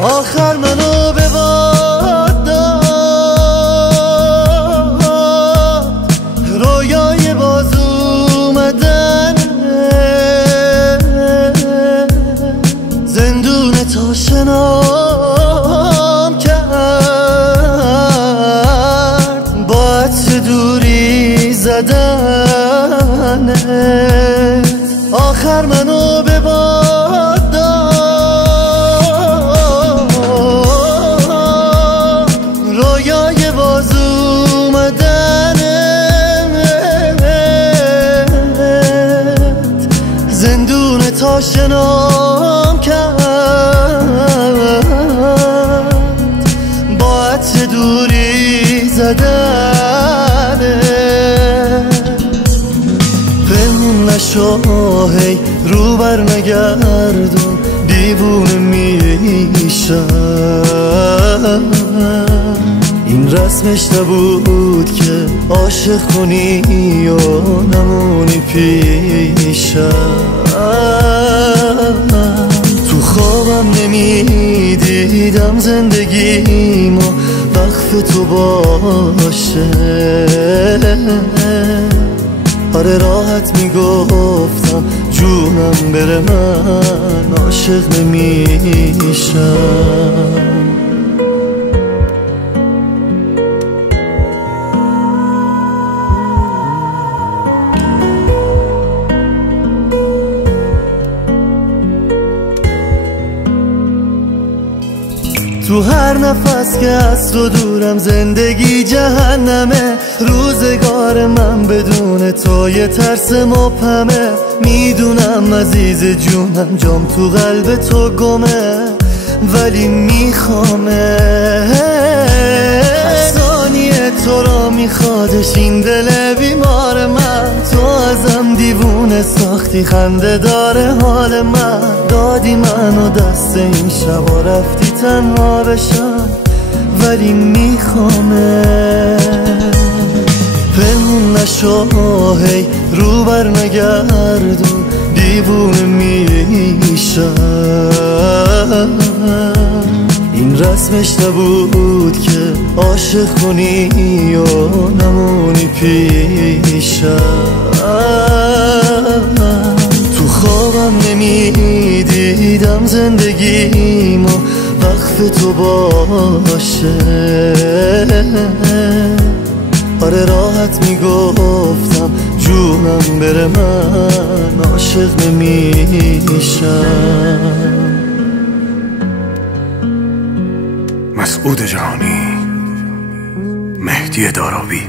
آخر منو به باد داد، رویای باز اومدن، زندون تاشنام کرد، با عطر دوری زدنت. آخر منو به باد داد، رویای باز اومدنت، زندون تاشنام کرد، با عطر دوری زدنت. پنهون نشو هی رو بر نگردون، دیوونه میشم. این رسمش نبود که عاشق کنی و نمونی پیشم. تو خوابم نمیدیدم زندگیمو وقف تو باشه. آره راحت میگفتم جونم بره من عاشق نمیشم. تو هر نفس که از تو دورم زندگی جهنمه. روزگار من بدون تو یه ترس مبهمه. میدونم عزیز جونم جام تو قلب تو گمه، ولی میخوامه. هر ثانیه تو را میخوادش این دل بیمار من. تو ازم دیوونه ساختی، خنده داره حال من. دادی منو دست این شبا رفتی تنها بشم، ولی میخوامه. پنهون نشو هی رو بر نگردون، دیوونه میشم. این رسمش نبود که عاشق کنی و نمونی پیشم. تو خوابم نمیدیدم زندگیمو وقف تو باشه. آره راحت میگفتم جونم بره من عاشق نمیشم. مسعود جهانی، مهدی داراوی.